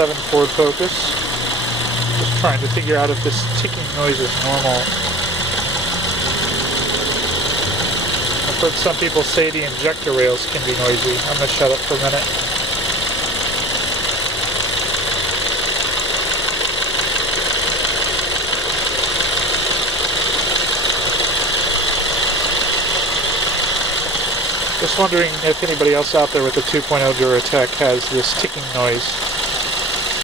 2007 Ford Focus. Just trying to figure out if this ticking noise is normal. I've heard some people say the injector rails can be noisy. I'm going to shut up for a minute. Just wondering if anybody else out there with the 2.0 Duratec has this ticking noise.